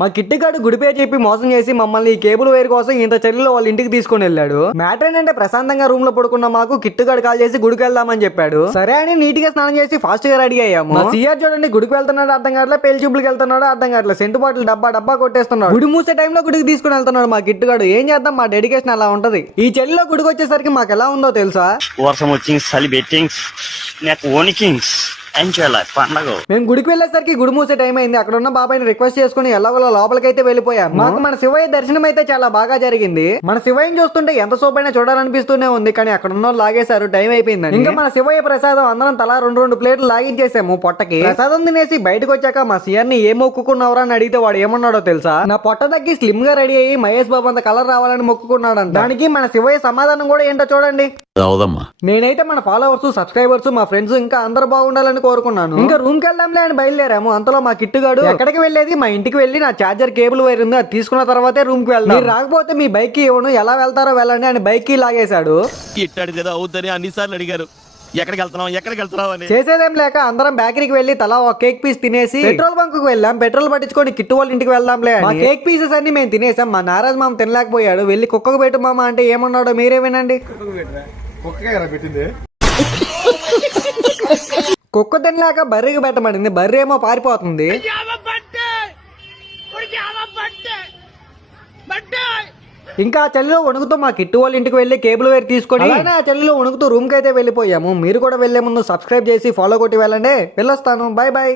మా కిట్టిగాడు గుడి పేరు చెప్పి మోసం చేసి మమ్మల్ని ఈ కేబుల్ వైర్ కోసం ఇంత చలిలో వాళ్ళ ఇంటికి తీసుకుని వెళ్ళాడు. మ్యాటర్ ఏంటంటే ప్రశాంతంగా రూమ్ లో పడుకున్న మాకు కిట్టిగాడు కాల్ చేసి గుడికి వెళ్దామని చెప్పాడు. సరే అని నీట్ గా స్నానం చేసి ఫాస్ట్ గా రెడీ అయ్యాము. మా సీఆర్ చూడండి గుడికి వెళ్తున్నాడు అర్థం కావట్లే, పెళ్లి చూపులకు వెళ్తున్నాడు అర్థం కావట్లేదు, సెంటు బాటిల్ డబ్బా కొట్టేస్తున్నాడు. గుడి మూసే టైంలో గుడికి తీసుకుని వెళ్తున్నాడు మా కిట్టిగాడు. ఏం చేద్దాం, మా డెడికేషన్ అలా ఉంటది. ఈ చలిలో గుడికి వచ్చేసరికి మాకు ఎలా ఉందో తెలుసా? వర్షం వచ్చింది, చలి బెట్టింగ్స్, నాకు వణికింగ్స్. మేము గుడికి వెళ్ళేసరికి గుడి మూసే టైం అయింది. అక్కడ ఉన్న బాబాయ్ని రిక్వెస్ట్ చేసుకుని ఎలాగోలా లోపలికైతే వెళ్ళిపోయాం. మాకు మన శివయ్య దర్శనం అయితే చాలా బాగా జరిగింది. మన శివయ్యని చూస్తుంటే ఎంత సోపైనా చూడాలనిపిస్తూనే ఉంది, కానీ అక్కడ ఉన్న లాగేశారు, టైం అయిపోయిందని. ఇంకా మన శివయ్య ప్రసాదం అందరం తలా రెండు ప్లేట్లు లాగించేసాము పొట్టకి. ప్రసాదం తినేసి బయటకు వచ్చాక మా సిఆర్ని ఏం మొక్కుకున్నావురా అని అడిగితే వాడు ఏమన్నాడో తెలుసా? నా పొట్ట తగ్గి స్లిమ్ గా రెడీ అయ్యి మహేష్ బాబు అంత కలర్ రావాలని మొక్కుకున్నాడు. దానికి మన శివయ్య సమాధానం కూడా ఏంటో చూడండి. నేనైతే మన ఫాలోవర్స్, సబ్స్క్రైబర్స్, మా ఫ్రెండ్స్ ఇంకా అందరు బాగుండాలని కోరుకున్నాను. ఇంకా రూమ్ కి వెళ్దాంలే అని బయలుదేరాము. అంతలో మా కిట్టుగాడు ఎక్కడికి వెళ్ళేది, మా ఇంటికి వెళ్ళి నా చార్జర్ కేబుల్ వైర్ ఉంది అది తీసుకున్న తర్వాతే రూమ్ కి వెళ్దాం, మీరు రాకపోతే మీ బైక్ కి ఇవ్వను, ఎలా వెళ్తారో వెళ్ళండి అని బైక్ కి లాగేశాడు. ఎక్కడికి వెళ్తున్నావు అని చేసేదేం లేక అందరం బేకరీకి వెళ్ళి తలా ఒక కేక్ పీస్ తినేసి పెట్రోల్ బంక్ కు వెళ్ళాం. పెట్రోల్ పట్టించుకొని కిట్టు వాళ్ళ ఇంటికి వెళ్దాంలే అని కేక్ పీసెస్ అన్ని మేము తినేసాం. మా నారాజ్ మామ తినలేకపోయాడు. వెళ్ళి కుక్కకు పెట్టు మామ అంటే ఏమన్నాడో మీరే వినండి. కుక్క తినలేక బర్రెకి పెట్టబడింది. బర్రె ఏమో పారిపోతుంది. ఇంకా ఆ చలిలో వణుకుతూ మా కిట్టు వాళ్ళ ఇంటికి వెళ్ళి కేబుల్ వైర్ తీసుకొని ఆ చలిలో వణుకుతూ రూమ్ కి అయితే వెళ్ళిపోయాము. మీరు కూడా వెళ్లే ముందు సబ్స్క్రైబ్ చేసి ఫాలో కొట్టి వెళ్ళండి. వెళ్ళొస్తాను, బాయ్ బాయ్.